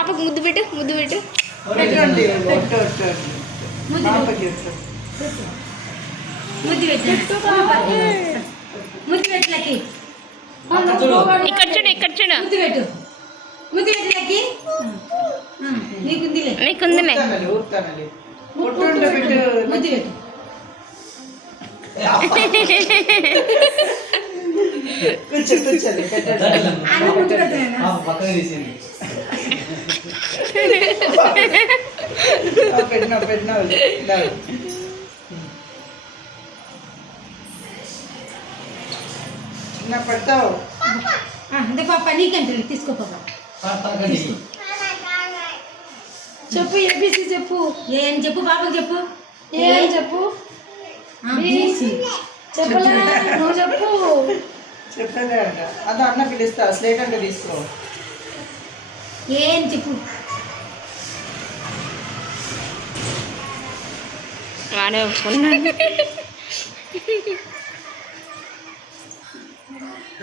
పాపకు ముద్దు పెట్టు ముద్దు పెట్టు. ఇక్కడ చూడు ఇక్కడ చూడు. నీకుందిలే. పెడతావు అంటే పాప నీకంటే తీసుకో పాప. చెప్పు ఏబిసి చెప్పు. ఏం చెప్పు పాపకు చెప్పు. ఏం చెప్పు. చెప్పలే నువ్వు చెప్పు. చెప్పలే అంట. అది అన్న పిలుస్తా స్లేట్ అంటే తీసుకో. ఏం చెప్పు.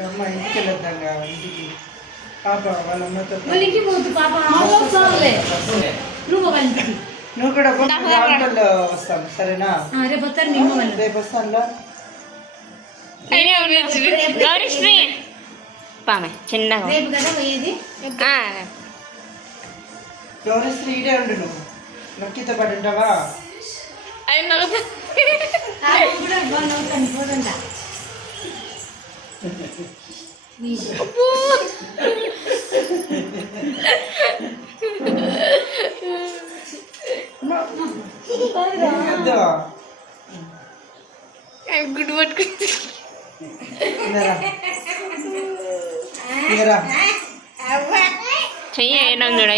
అమ్మ ఇంటికి వెళ్ళొద్దాగా ఇంటికి. పాప వాళ్ళ అమ్మతో వాళ్ళకి పోతు పాప నువ్వు వాళ్ళ ఇంటికి. నువ్వు కూడా బాగుంటుందో వస్తాను సరేనా. రేపు వస్తారు మేము వాళ్ళు. రేపు వస్తానులా. గౌరీశ్రీ పామె చిన్నగా రేపు కదా పోయేది. గౌరీశ్రీ ఈడే ఉండు. నువ్వు నొక్కితో పాటు ఉంటావా. కూడా బాగుంటాను పోదంట. గుడ్ పట్టుకుంది చెయ్యి అయినా చూడ